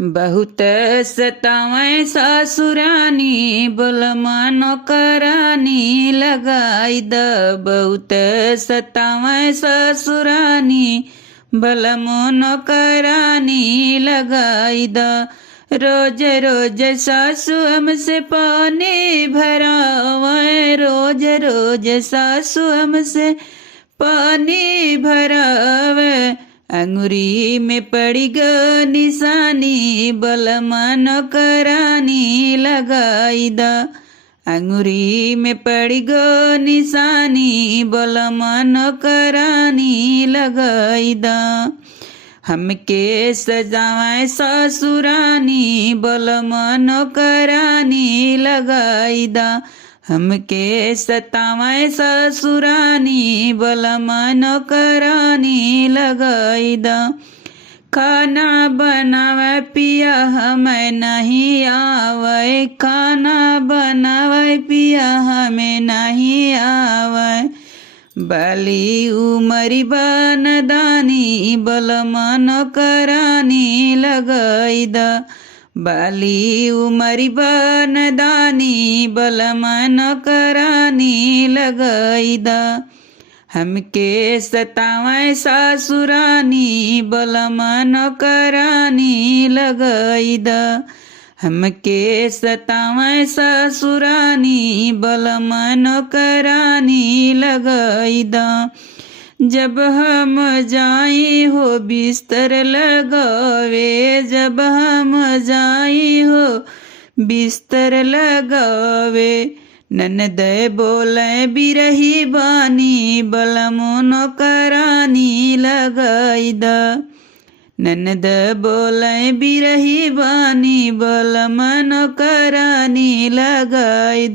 बहुत सतावें सासुरानी बलमा नौकरानी लगाई द। बहुत सतावें ससुरानी बलमो नौकरानी लगाई द। रोज रोज सासु हमसे पानी भरावे, रोज रोज सासु हमसे पानी भरावे। अंगुरी में पड़ी ग निशानी बलमा नौकरानी लगाई द। अंगुरी में पड़ी ग निशानी बलमा नौकरानी लगाई द। हमके सजावें ससुरानी बलमा नौकरानी लगाई द। हमके सतावें ससुरानी बलमा नौकरानी लगाई द। खाना बनावे पिया हमें नहीं आवे, खाना बनावे पिया हमें नहीं आवे। बाली उमरी बनदानी बलमा नौकरानी लगाई द। बाली उमरी बनदानी बलमा नौकरानी लगाई द। हमके सतावें सासुरानी बलमा नौकरानी लगाई द। हमके सतावें ससुरानी बलमा नौकरानी लगाई द। जब हम जाई हो बिस्तर लगावे, जब हम जाई हो बिस्तर लगावे। ननद बोले बिरही बानी बलमो नौकरानी लगाई द। ननद बोले बिरही बानी बलमा नौकरानी लगाई द।